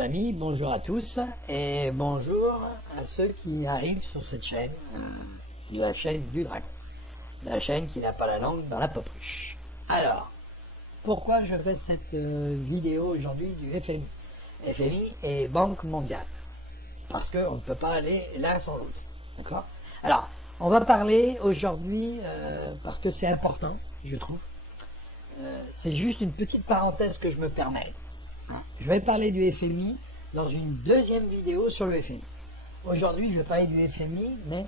chers amis, bonjour à tous et bonjour à ceux qui arrivent sur cette chaîne, la chaîne du dragon, la chaîne qui n'a pas la langue dans la paupruche. Alors, pourquoi je fais cette vidéo aujourd'hui du FMI? FMI et Banque mondiale, parce qu'on ne peut pas aller l'un sans l'autre, d'accord? Alors, on va parler aujourd'hui, parce que c'est important, je trouve, c'est juste une petite parenthèse que je me permets. Je vais parler du FMI dans une deuxième vidéo sur le FMI. Aujourd'hui, je vais parler du FMI, mais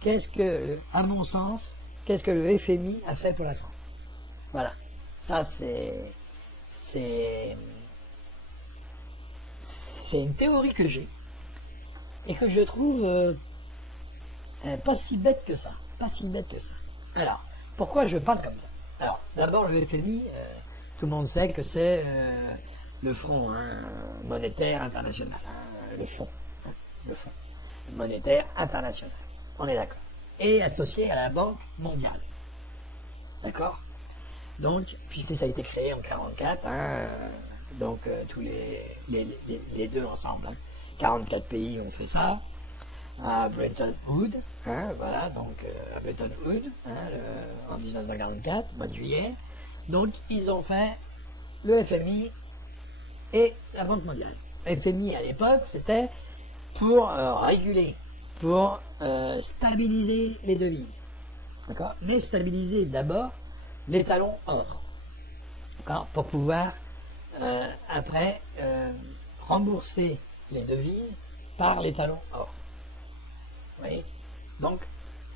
qu'est-ce que, à mon sens, qu'est-ce que le FMI a fait pour la France? Voilà. Ça, c'est une théorie que j'ai et que je trouve pas si bête que ça. Pas si bête que ça. Alors, pourquoi je parle comme ça? Alors, d'abord, le FMI, tout le monde sait que c'est le Fonds monétaire international, le fonds monétaire international, on est d'accord, et associé à la Banque mondiale, d'accord? Donc, puisque ça a été créé en 1944, donc tous les deux ensemble, 44 pays ont fait ça, à Bretton Woods, voilà, donc à Bretton Woods, en 1944, mois de juillet, donc ils ont fait le FMI et la Banque mondiale. FMI à l'époque, c'était pour réguler, pour stabiliser les devises, d'accord? Mais stabiliser d'abord les talons or, d'accord? Pour pouvoir après rembourser les devises par les talons or. Vous voyez? Donc,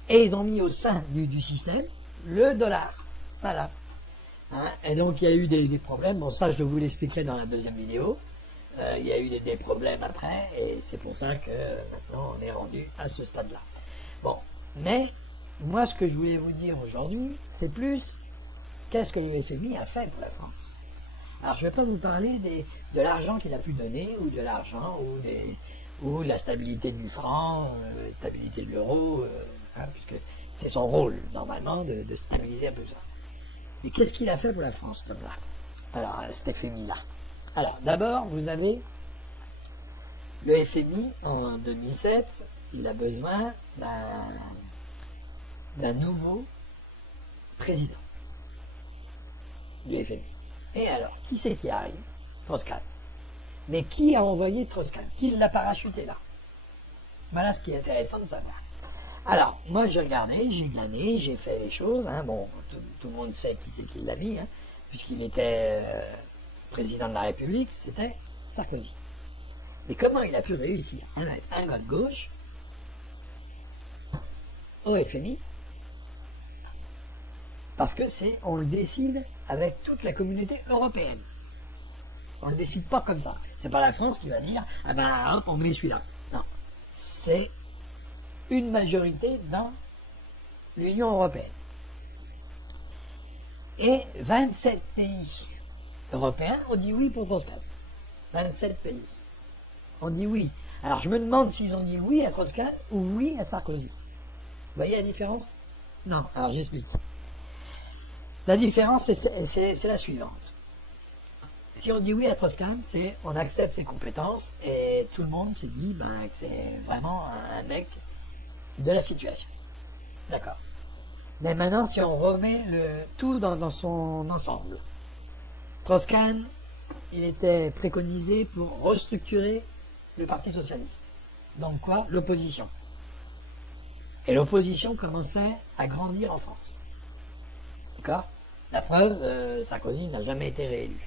et ils ont mis au sein du système le dollar. Voilà. Et donc il y a eu des problèmes, bon ça je vous l'expliquerai dans la deuxième vidéo, il y a eu des problèmes après, et c'est pour ça que maintenant on est rendu à ce stade-là. Bon, mais moi ce que je voulais vous dire aujourd'hui, c'est plus qu'est-ce que le FMI a fait pour la France. Alors je ne vais pas vous parler de l'argent qu'il a pu donner, ou de l'argent, ou de la stabilité du franc, la stabilité de l'euro, puisque c'est son rôle normalement de stabiliser un peu ça. Et qu'est-ce qu'il a fait pour la France, là? Alors, cet FMI-là. Alors, d'abord, vous avez le FMI, en 2007, il a besoin d'un nouveau président du FMI. Et alors, qui c'est qui arrive? Strauss-Kahn. Mais qui a envoyé Strauss-Kahn? Qui l'a parachuté là? Voilà ce qui est intéressant de savoir. Alors, moi j'ai regardé, j'ai glané, j'ai fait les choses, bon, tout le monde sait qui c'est qui l'a mis, puisqu'il était président de la République, c'était Sarkozy. Mais comment il a pu réussir à mettre un gars de gauche au FMI? Parce que on le décide avec toute la communauté européenne. On ne le décide pas comme ça. C'est pas la France qui va dire, ah ben hop, on met celui-là. Non, c'est une majorité dans l'Union européenne. Et 27 pays européens ont dit oui pour Strauss-Kahn. 27 pays ont dit oui. Alors je me demande s'ils ont dit oui à Strauss-Kahn ou oui à Sarkozy. Vous voyez la différence? Non, alors j'explique. La différence, c'est la suivante. Si on dit oui à Strauss-Kahn, c'est on accepte ses compétences et tout le monde s'est dit que c'est vraiment un mec de la situation. D'accord. Mais maintenant, si on remet tout dans son ensemble, Strauss-Kahn, il était préconisé pour restructurer le Parti socialiste. Donc quoi? L'opposition. Et l'opposition commençait à grandir en France. D'accord? La preuve, Sarkozy n'a jamais été réélu.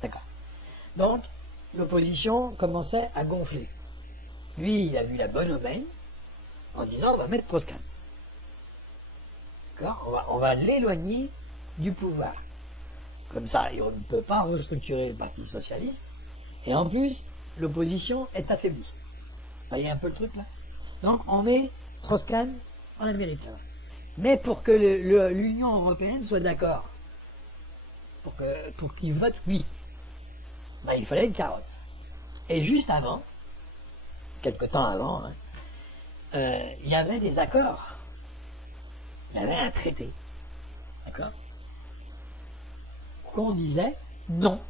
D'accord. Donc, l'opposition commençait à gonfler. Lui, il a vu la bonne aubaine, en disant on va mettre Strauss-Kahn. On va l'éloigner du pouvoir. Comme ça, on ne peut pas restructurer le Parti socialiste. Et en plus, l'opposition est affaiblie. Vous voyez un peu le truc là? Donc on met Strauss-Kahn en Amérique. Mais pour que l'Union européenne soit d'accord, pour qu'il vote oui, il fallait une carotte. Et juste avant, quelque temps avant, il y avait des accords. Il y avait un traité. D'accord? Qu'on disait non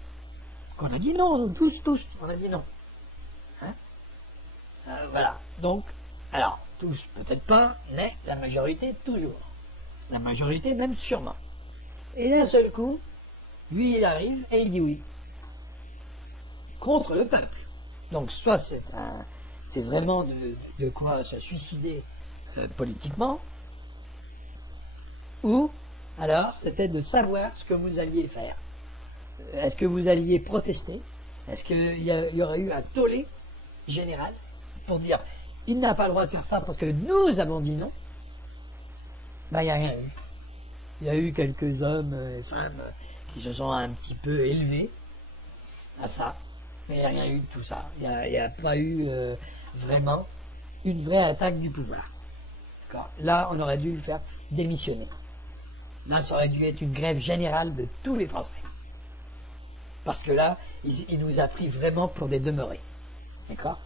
qu'on a dit non, nous, tous, on a dit non. Hein. Voilà. Donc, alors, tous, peut-être pas, mais la majorité, toujours. La majorité, même sûrement. Et d'un seul coup, lui, il arrive et il dit oui. Contre le peuple. Donc, soit c'est vraiment de quoi se suicider politiquement, ou alors c'était de savoir ce que vous alliez faire. Est-ce que vous alliez protester? Est-ce qu'il y aurait eu un tollé général pour dire il n'a pas le droit de faire ça parce que nous avons dit non? Ben, il n'y a rien eu. Il y a eu quelques hommes et femmes qui se sont un petit peu élevés à ça, mais il n'y a rien eu de tout ça. Il n'y a pas eu vraiment une vraie attaque du pouvoir. Là, on aurait dû le faire démissionner. Là, ça aurait dû être une grève générale de tous les Français. Parce que là, il nous a pris vraiment pour des demeurés. D'accord?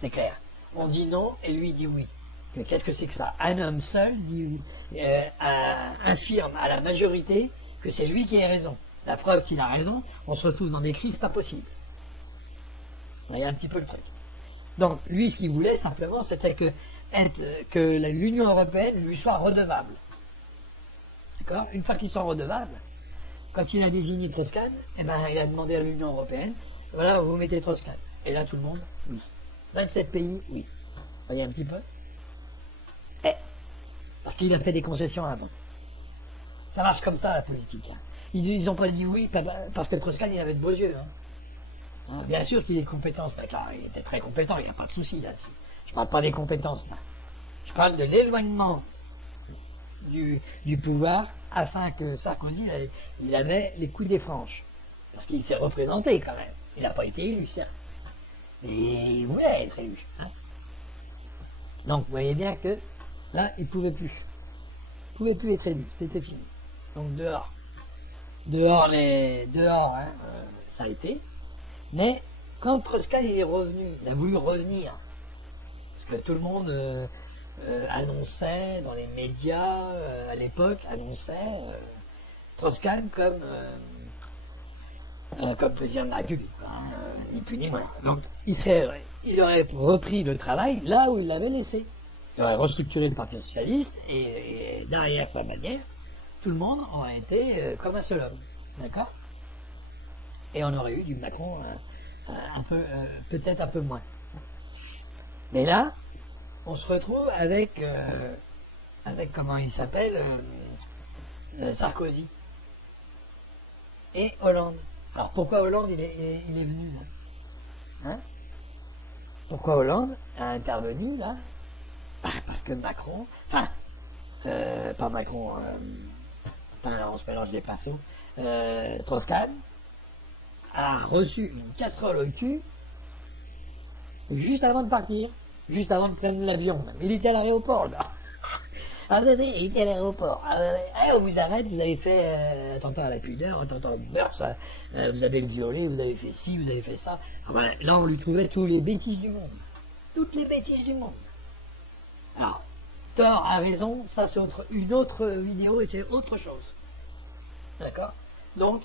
C'est clair. On dit non et lui dit oui. Mais qu'est-ce que c'est que ça? Un homme seul dit, affirme à la majorité que c'est lui qui a raison. La preuve qu'il a raison, on se retrouve dans des crises pas possibles. Il y a un petit peu le truc. Donc, lui, ce qu'il voulait simplement, c'était que l'Union européenne lui soit redevable. D'accord? Une fois qu'ils sont redevables, quand il a désigné Strauss-Kahn, eh ben, il a demandé à l'Union européenne, voilà, vous mettez Strauss-Kahn. Et là, tout le monde, oui. 27 pays, oui. Vous voyez un petit peu? Parce qu'il a fait des concessions avant. Ça marche comme ça, la politique. Hein. Ils n'ont pas dit oui, parce que Strauss-Kahn, il avait de beaux yeux. Hein, bien sûr qu'il a des compétences. Ben, là, il était très compétent, il n'y a pas de souci là-dessus. Je ne parle pas des compétences, là. Je parle de l'éloignement du pouvoir afin que Sarkozy, il avait les couilles des franches. Parce qu'il s'est représenté quand même. Il n'a pas été élu, certes. Mais il voulait être élu. Hein. Donc vous voyez bien que là, il ne pouvait plus. Il ne pouvait plus être élu. C'était fini. Donc dehors. Dehors, hein, ça a été. Mais quand Strauss-Kahn il est revenu, il a voulu revenir. Parce que tout le monde annonçait dans les médias à l'époque, annonçait Strauss-Kahn comme président de la République, hein, ni plus ni moins. Donc il aurait repris le travail là où il l'avait laissé. Il aurait restructuré le Parti Socialiste et derrière sa manière, tout le monde aurait été comme un seul homme. D'accord? Et on aurait eu du Macron un peu, peut-être un peu moins. Mais là, on se retrouve avec comment il s'appelle, Sarkozy et Hollande. Alors pourquoi Hollande il est venu là, hein? Pourquoi Hollande a intervenu là? Parce que Macron, pas Macron, on se mélange les pinceaux, Strauss-Kahn a reçu une casserole au cul juste avant de partir, juste avant de prendre l'avion. Il était à l'aéroport là. Ah oui, il était à l'aéroport. On vous arrête, vous avez fait attentat à la pudeur, attentat au mœurs, vous avez violé, vous avez fait ci, vous avez fait ça. Là, on lui trouvait toutes les bêtises du monde. Toutes les bêtises du monde. Alors, Thor a raison, ça c'est une autre vidéo et c'est autre chose. D'accord? Donc,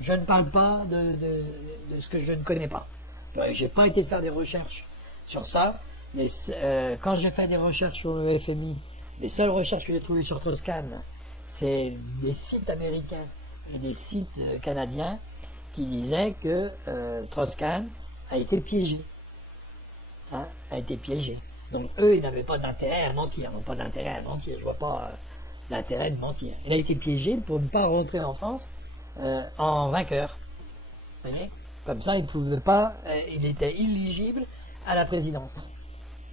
je ne parle pas de ce que je ne connais pas. J'ai pas été faire des recherches sur ça, mais quand j'ai fait des recherches sur le FMI, les seules recherches que j'ai trouvées sur Strauss-Kahn, c'est des sites américains et des sites canadiens qui disaient que Strauss-Kahn a été piégé. Hein, a été piégé. Donc eux, ils n'avaient pas d'intérêt à mentir. Ils n'ont pas d'intérêt à mentir. Je vois pas l'intérêt de mentir. Il a été piégé pour ne pas rentrer en France en vainqueur. Vous voyez? Comme ça, il ne pouvait pas, il était illigible à la présidence.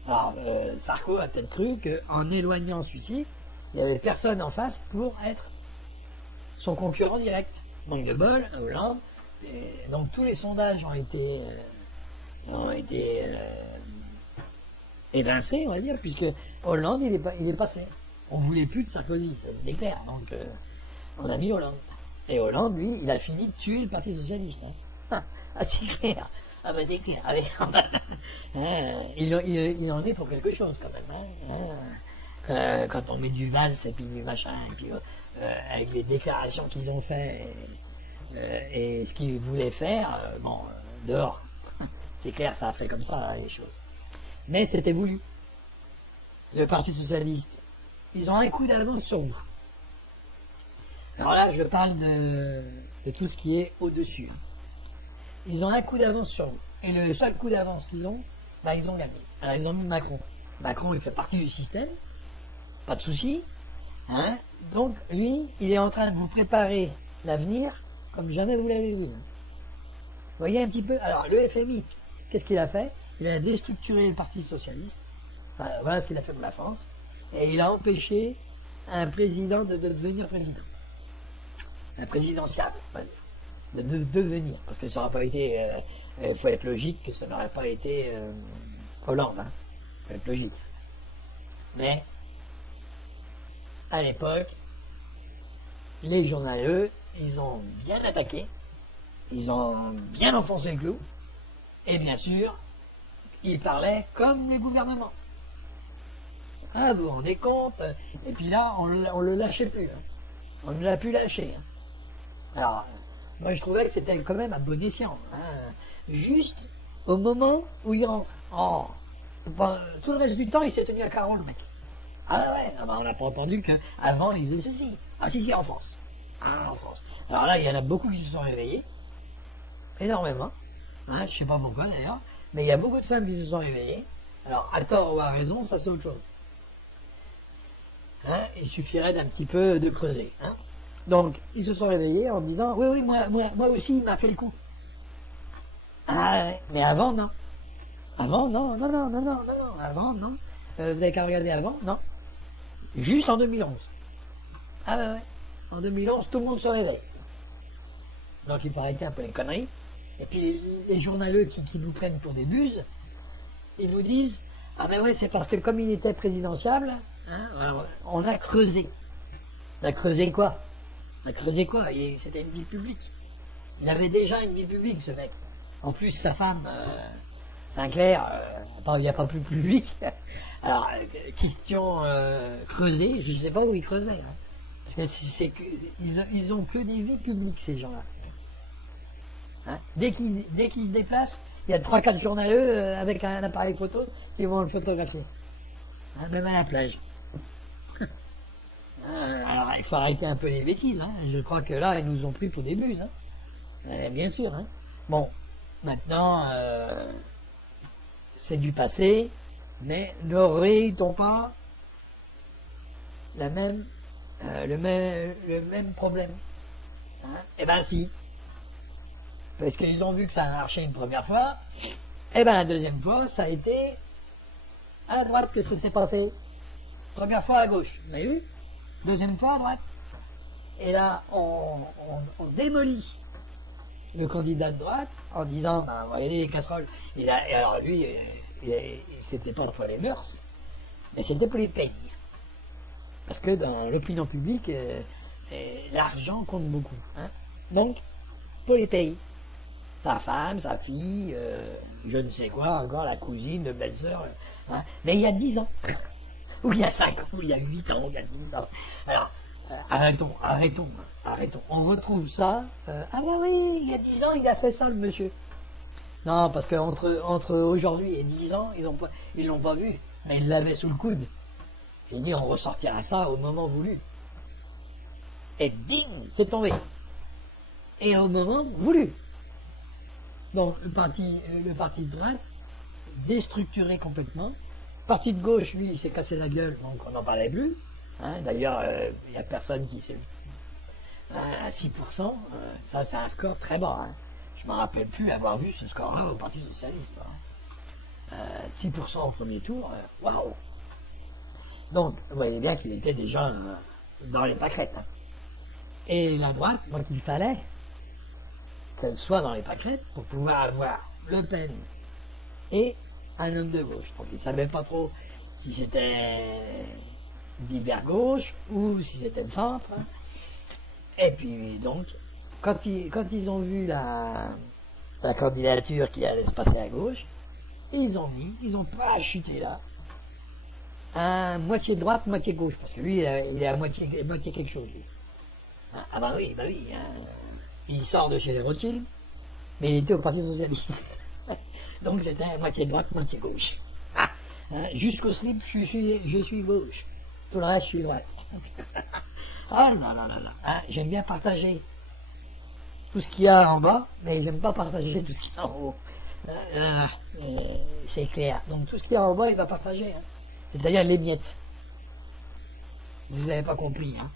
Alors, Sarko a peut-être cru qu'en éloignant celui-ci, il n'y avait personne en face pour être son concurrent direct. Manque de bol, Hollande. Donc tous les sondages ont été évincés, on va dire, puisque Hollande, il est passé. On ne voulait plus de Sarkozy, ça c'était clair. Donc on a mis Hollande. Et Hollande, lui, il a fini de tuer le Parti Socialiste. Hein. Ah, c'est clair. Ah ben c'est clair. Allez, il en est pour quelque chose quand même. Hein. Quand on met du Valls et puis du machin, et puis, avec les déclarations qu'ils ont fait, Et ce qu'il voulait faire, dehors, c'est clair, ça a fait comme ça hein, les choses. Mais c'était voulu. Le Parti Socialiste, ils ont un coup d'avance sur vous. Alors là, je parle de tout ce qui est au-dessus. Hein. Ils ont un coup d'avance sur vous. Et le seul coup d'avance qu'ils ont, bah, ils ont gagné. Alors ils ont mis Macron. Macron, il fait partie du système, pas de souci. Hein. Donc lui, il est en train de vous préparer l'avenir comme jamais vous l'avez vu. Hein. Vous voyez un petit peu. Alors le FMI, qu'est-ce qu'il a fait? Il a déstructuré le Parti Socialiste. Enfin, voilà ce qu'il a fait pour la France. Et il a empêché un président de devenir président. Un présidentiable, de devenir. Parce que ça n'aurait pas été... Il faut être logique que ça n'aurait pas été Hollande. Hein. Il faut être logique. Mais, à l'époque, les journaleux, ils ont bien attaqué. Ils ont bien enfoncé le clou. Et bien sûr, ils parlaient comme les gouvernements. Ah, vous vous rendez compte? Et puis là, on le lâchait plus. Hein. On ne l'a plus lâché. Hein. Alors, moi je trouvais que c'était quand même à bon escient. Hein. Juste au moment où il rentre. Oh, tout le reste du temps, il s'est tenu à carreau, le mec. Ah ouais, on n'a pas entendu qu'avant il faisait ceci. Ah si, en France. Ah, en France. Alors là, il y en a beaucoup qui se sont réveillés. Énormément. Hein, je sais pas pourquoi d'ailleurs. Mais il y a beaucoup de femmes qui se sont réveillées. Alors, à tort ou à raison, ça c'est autre chose. Hein, il suffirait d'un petit peu de creuser. Hein. Donc, ils se sont réveillés en disant, oui, moi aussi, il m'a fait le coup. Ah, ouais, mais avant, non. Avant, non, avant, non. Vous avez qu'à regarder avant, non. Juste en 2011. Ah ouais. En 2011, tout le monde se réveille. Donc, il faut arrêter un peu les conneries. Et puis, les journaleux qui nous prennent pour des buses, ils nous disent, ah mais ouais, c'est parce que comme il était présidentiable, hein, alors, on a creusé. On a creusé quoi? On a creusé quoi? C'était une vie publique. Il avait déjà une vie publique, ce mec. En plus, sa femme, Sinclair, il n'y a pas plus public. Alors, question creusée, je ne sais pas où ils creusaient. Hein. Parce que ils ont que des vies publiques, ces gens-là. Hein? Dès qu'ils se déplacent, il y a 3-4 journaleux avec un appareil photo qui vont le photographier. Hein, même à la plage. Alors, il faut arrêter un peu les bêtises. Hein. Je crois que là, ils nous ont pris pour des buses. Hein. Bien sûr. Hein. Bon, maintenant, c'est du passé, mais n'aurait-on pas le même problème? Hein. Eh ben si. Parce qu'ils ont vu que ça a marché une première fois, et ben la deuxième fois, ça a été à la droite que ça s'est passé. Première fois à gauche, vous avez vu? Deuxième fois à droite. Et là, on démolit le candidat de droite en disant, ben, regardez les casseroles. Et alors lui, c'était pas pour les mœurs, mais c'était pour les peignes. Parce que dans l'opinion publique, l'argent compte beaucoup. Hein. Donc, pour les pays. Sa femme, sa fille, je ne sais quoi, encore la cousine, de belle-sœur. Hein. Mais il y a 10 ans. Ou il y a 5 ans, ou il y a 8 ans, ou il y a 10 ans. Alors, arrêtons. On retrouve ça. Ah bah oui, il y a 10 ans, il a fait ça, le monsieur. Non, parce qu'entre aujourd'hui et 10 ans, ils l'ont pas vu, mais ils l'avaient sous le coude. J'ai dit, on ressortira ça au moment voulu. Et bing, c'est tombé. Et au moment voulu. Donc, le parti de droite, déstructuré complètement. Le parti de gauche, lui, il s'est cassé la gueule, donc on n'en parlait plus. Hein, d'ailleurs, il n'y a personne qui s'est... à 6%, ça c'est un score très bas. Hein. Je ne me rappelle plus avoir vu ce score-là au Parti Socialiste. Hein. 6% au premier tour, waouh! Donc, vous voyez bien qu'il était déjà dans les pâquerettes. Hein. Et la droite, donc il fallait qu'elle soit dans les pâquerettes pour pouvoir avoir Le Pen et un homme de gauche. Donc ils ne savaient pas trop si c'était d'hiver gauche ou si c'était le centre. Et puis donc, quand ils ont vu la candidature qui allait se passer à gauche, ils ont parachuté là, à moitié droite, moitié gauche, parce que lui, il est à moitié quelque chose. Lui. Ah bah oui. Hein. Il sort de chez les Rothschild, mais il était au Parti Socialiste. Donc j'étais moitié droite, moitié gauche. Hein, jusqu'au slip, je suis gauche. Tout le reste, je suis droite. Ah là là là là. Hein, j'aime bien partager tout ce qu'il y a en bas, mais j'aime pas partager tout ce qu'il y a en haut. C'est clair. Donc tout ce qu'il y a en bas, il va partager. Hein. C'est-à-dire les miettes. Si vous n'avez pas compris, hein.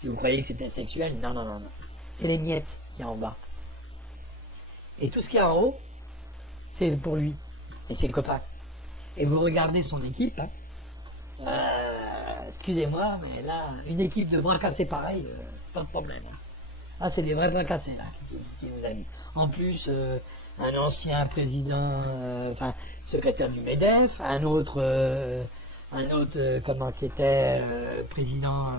Si vous croyez que c'était sexuel, non, non, non, non. C'est les miettes qu'il y a en bas. Et tout ce qu'il y a en haut, c'est pour lui. Et c'est le copain. Et vous regardez son équipe, hein. Excusez-moi, mais là, une équipe de bras cassés pareil, pas de problème. Hein. Ah, c'est des vrais bras cassés, là, qui nous a mis. En plus, un ancien président, enfin, secrétaire du MEDEF, un autre, comment qui était président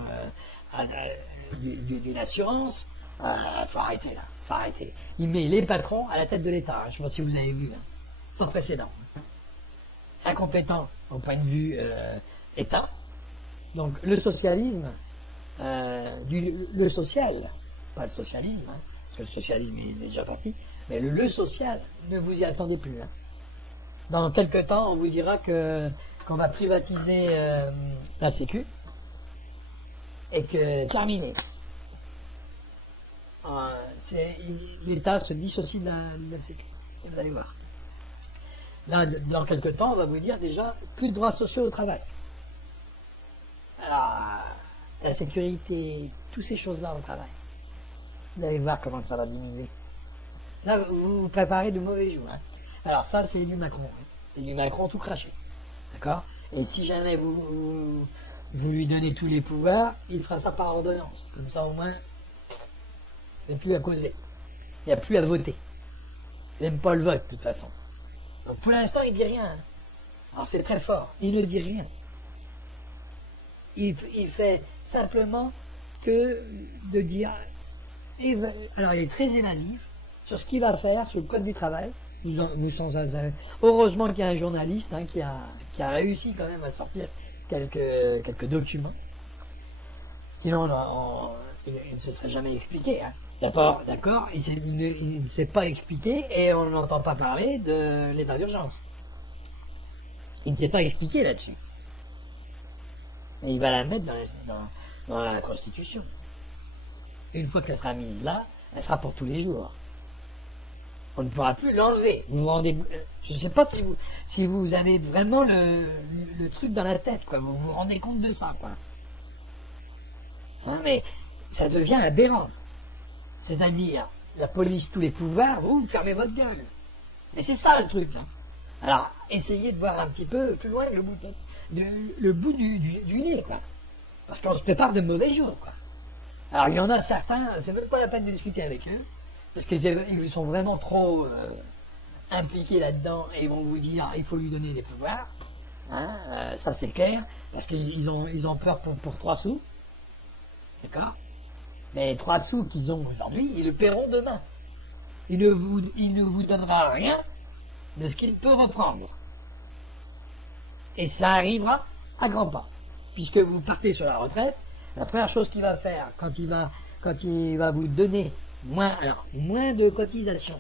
d'une assurance. Faut arrêter, là, faut arrêter. Il met les patrons à la tête de l'État, hein. Je ne sais pas si vous avez vu, hein. Sans précédent. Incompétent au point de vue État. Donc le socialisme, le social, pas le socialisme, hein, parce que le socialisme est déjà parti, mais le social, ne vous y attendez plus. Hein. Dans quelques temps, on vous dira qu'on va privatiser la Sécu et que terminé. L'État se dissocie de la Sécu. Et vous allez voir. Là, dans quelques temps, on va vous dire déjà plus de droits sociaux au travail. Alors, la sécurité, toutes ces choses-là au travail. Vous allez voir comment ça va diminuer. Là, vous vous préparez de mauvais jours. Hein. Alors ça, c'est du Macron. Hein. C'est du Macron tout craché. D'accord? Et si jamais vous lui donnez tous les pouvoirs, il fera ça par ordonnance. Comme ça, au moins, il n'y a plus à causer. Il n'y a plus à voter. Il n'aime pas le vote, de toute façon. Donc pour l'instant, il ne dit rien. Alors c'est très fort. Il ne dit rien. Il fait simplement que de dire... Alors il est très évasif sur ce qu'il va faire sur le code du travail. Heureusement qu'il y a un journaliste hein, qui a réussi quand même à sortir quelques documents. Sinon, il ne se serait jamais expliqué. Hein. D'accord, il ne s'est pas expliqué et on n'entend pas parler de l'état d'urgence. Il ne s'est pas expliqué là-dessus. Et il va la mettre dans la Constitution. Une fois qu'elle sera mise là, elle sera pour tous les jours. On ne pourra plus l'enlever. Je ne sais pas si vous avez vraiment le truc dans la tête, quoi. Vous vous rendez compte de ça, quoi. Hein, mais ça devient aberrant. C'est-à-dire, la police, tous les pouvoirs, vous fermez votre gueule. Mais c'est ça le truc, hein. Alors, essayez de voir un petit peu plus loin le bout du nez, quoi. Parce qu'on se prépare de mauvais jours, quoi. Alors, il y en a certains, c'est même pas la peine de discuter avec eux, parce qu'ils sont vraiment trop impliqués là-dedans et ils vont vous dire il faut lui donner des pouvoirs. Hein, ça, c'est clair, parce qu'ils ont peur pour 3 sous. D'accord? Mais les 3 sous qu'ils ont aujourd'hui, ils le paieront demain. Il ne vous donnera rien de ce qu'il peut reprendre. Et ça arrivera à grands pas. Puisque vous partez sur la retraite, la première chose qu'il va faire quand il va vous donner moins de cotisation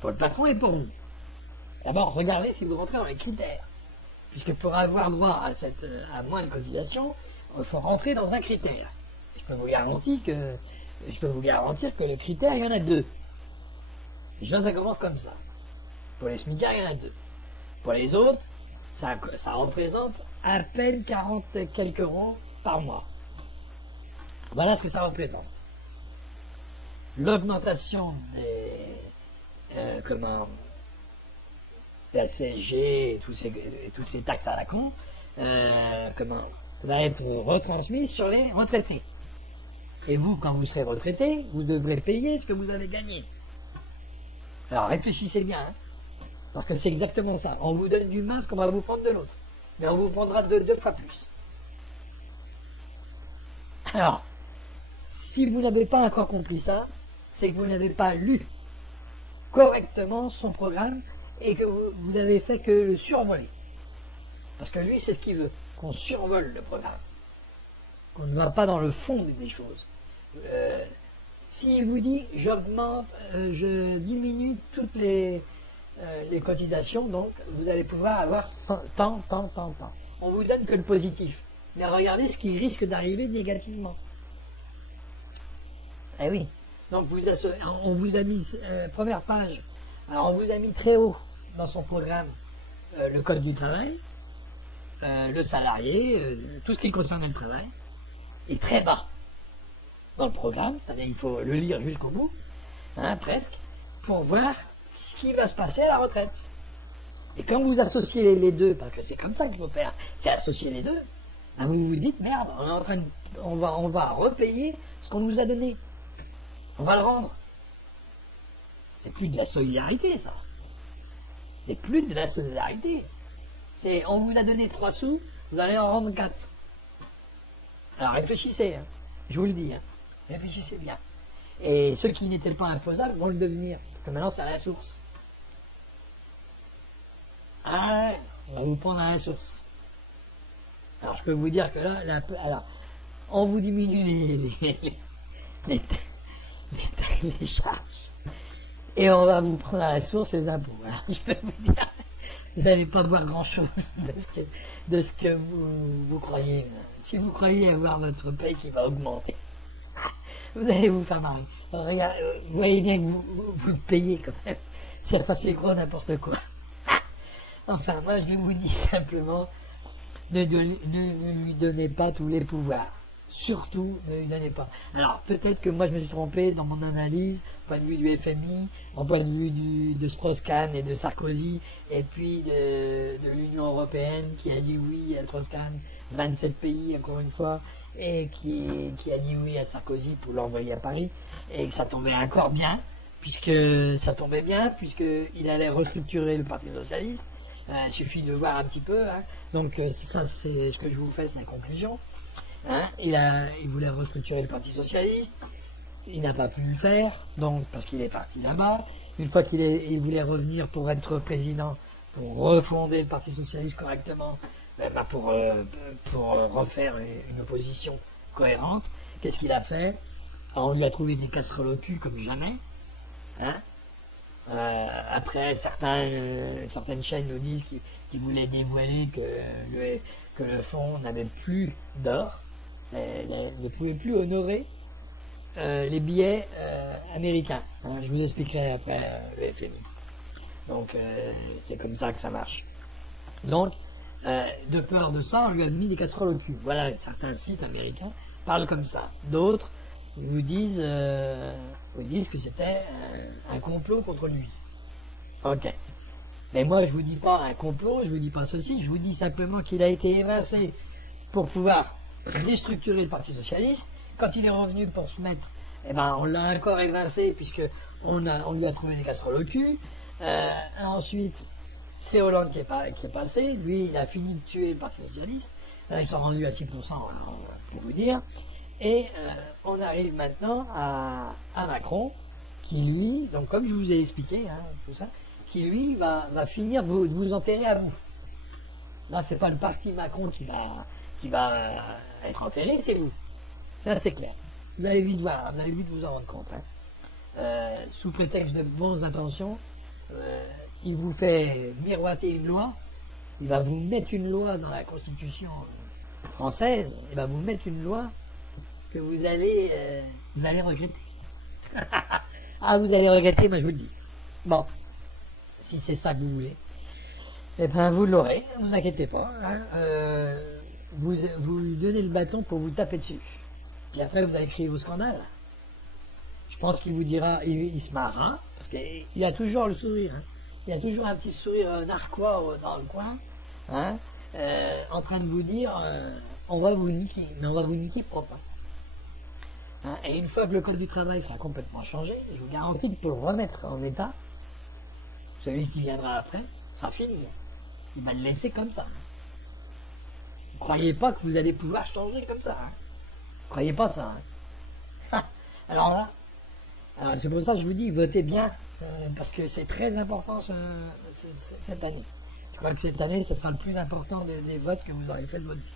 pour le patron et pour vous. D'abord, regardez si vous rentrez dans les critères. Puisque pour avoir droit à moins de cotisation, il faut rentrer dans un critère. Je peux vous garantir que le critère, il y en a 2. Déjà, ça commence comme ça. Pour les smicards, il y en a 2. Pour les autres, ça représente à peine 40 et quelques euros par mois. Voilà ce que ça représente. L'augmentation la CSG et toutes ces taxes à la con, va être retransmise sur les retraités. Et vous, quand vous serez retraité, vous devrez payer ce que vous avez gagné. Alors réfléchissez bien, hein, parce que c'est exactement ça. On vous donne du masque, on va vous prendre de l'autre. Mais on vous prendra 2 fois plus. Alors, si vous n'avez pas encore compris ça, c'est que vous n'avez pas lu correctement son programme et que vous avez fait que le survoler. Parce que lui, c'est ce qu'il veut, qu'on survole le programme. Qu'on ne va pas dans le fond des choses. s'il vous dit j'augmente, je diminue toutes les cotisations, donc vous allez pouvoir avoir tant. On vous donne que le positif. Mais regardez ce qui risque d'arriver négativement. Eh oui. Donc on vous a mis, première page, alors on vous a mis très haut dans son programme le code du travail, le salarié, tout ce qui concerne le travail, et très bas dans le programme, c'est-à-dire il faut le lire jusqu'au bout, hein, presque, pour voir ce qui va se passer à la retraite. Et quand vous associez les deux, parce que c'est comme ça qu'il faut faire, c'est associer les deux, hein, vous vous dites, merde, on va repayer ce qu'on nous a donné. On va le rendre. C'est plus de la solidarité, ça. C'est plus de la solidarité. C'est, on vous a donné 3 sous, vous allez en rendre 4. Alors réfléchissez, hein. Je vous le dis, hein. Réfléchissez bien. Et ceux qui n'étaient pas imposables vont le devenir, parce que maintenant c'est à la source. Ah, on va vous prendre à la source. Alors je peux vous dire que là, alors, on vous diminue les charges. Et on va vous prendre à la source les impôts. Alors, je peux vous dire, vous n'allez pas voir grand-chose de ce que vous croyez. Si vous croyez avoir votre paye qui va augmenter, vous allez vous faire marrer. Regarde, vous voyez bien que vous le payez quand même. C'est gros n'importe quoi. Enfin, moi, je vous dis simplement, ne lui donnez pas tous les pouvoirs. Surtout, ne lui donnez pas. Alors, peut-être que moi, je me suis trompé dans mon analyse, au point de vue du FMI, au point de vue de Strauss-Kahn et de Sarkozy, et puis de l'Union européenne qui a dit oui à Strauss-Kahn, 27 pays, encore une fois, et qui a dit oui à Sarkozy pour l'envoyer à Paris, et que ça tombait encore bien, puisqu'il allait restructurer le Parti Socialiste. Il suffit de voir un petit peu, hein. Donc ça, c'est ce que je vous fais, c'est la conclusion. Hein, il voulait restructurer le Parti Socialiste, il n'a pas pu le faire, donc parce qu'il est parti là-bas. Une fois il voulait revenir pour être président, pour refonder le Parti Socialiste correctement, pour refaire une opposition cohérente, qu'est-ce qu'il a fait? On lui a trouvé des casseroles au cul comme jamais. Hein. Après, certaines chaînes nous disent qu'ils voulaient dévoiler que le fonds n'avait plus d'or, ne pouvait plus honorer les billets américains. Hein, je vous expliquerai après le FMI. Donc, c'est comme ça que ça marche. Donc, de peur de ça, on lui a mis des casseroles au cul. Voilà, certains sites américains parlent comme ça. D'autres vous disent que c'était un complot contre lui. Ok. Mais moi, je vous dis pas un complot, je vous dis pas ceci, je vous dis simplement qu'il a été évincé pour pouvoir déstructurer le Parti Socialiste. Quand il est revenu pour se mettre, eh ben, on l'a encore évincé puisque on lui a trouvé des casseroles au cul. Ensuite, c'est Hollande qui est passé. Lui, il a fini de tuer le Parti Socialiste. Ils sont rendus à 6%, pour vous dire. Et on arrive maintenant à Macron, qui lui, donc comme je vous ai expliqué, hein, tout ça, qui lui va finir de vous enterrer à vous. Là, c'est pas le parti Macron qui va être enterré, c'est vous. Là, c'est clair. Vous allez vite voir, vous allez vite vous en rendre compte. Hein. Sous prétexte de bonnes intentions, il vous fait miroiter une loi, il va vous mettre une loi dans la Constitution française, il va vous mettre une loi que vous allez regretter. Ah, vous allez regretter, moi je vous le dis. Bon, si c'est ça que vous voulez, eh bien vous l'aurez, ne vous inquiétez pas. Hein. Vous lui donnez le bâton pour vous taper dessus. Puis après vous allez crier au scandale. Je pense qu'il vous dira, il se marrera, parce qu'il a toujours le sourire. Hein. Il a toujours un petit sourire narquois dans le coin, hein, en train de vous dire, on va vous niquer, mais on va vous niquer propre. Hein, et une fois que le code du travail sera complètement changé, je vous garantis que pour le remettre en état, celui qui viendra après sera fini. Il va le laisser comme ça. Ne croyez pas que vous allez pouvoir changer comme ça. Hein. Croyez pas ça. Hein. Alors là, c'est pour ça que je vous dis, votez bien, parce que c'est très important cette année. Je crois que cette année, ce sera le plus important des votes que vous aurez fait de votre vie.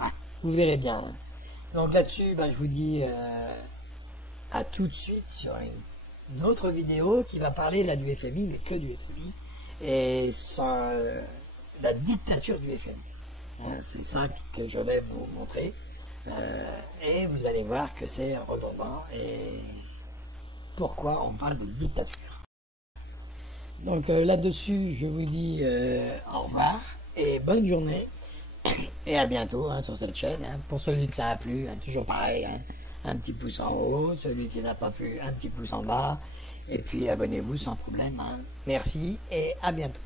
Ah, vous verrez bien. Hein. Donc là-dessus, je vous dis à tout de suite sur une autre vidéo qui va parler là du FMI, mais que du FMI, et sur la dictature du FMI. C'est ça que je vais vous montrer. Et vous allez voir que c'est redondant et pourquoi on parle de dictature. Donc là-dessus, je vous dis au revoir et bonne journée. Et à bientôt sur cette chaîne. Pour celui que ça a plu, toujours pareil, un petit pouce en haut. Celui qui n'a pas plu, un petit pouce en bas. Et puis abonnez-vous sans problème. Merci et à bientôt.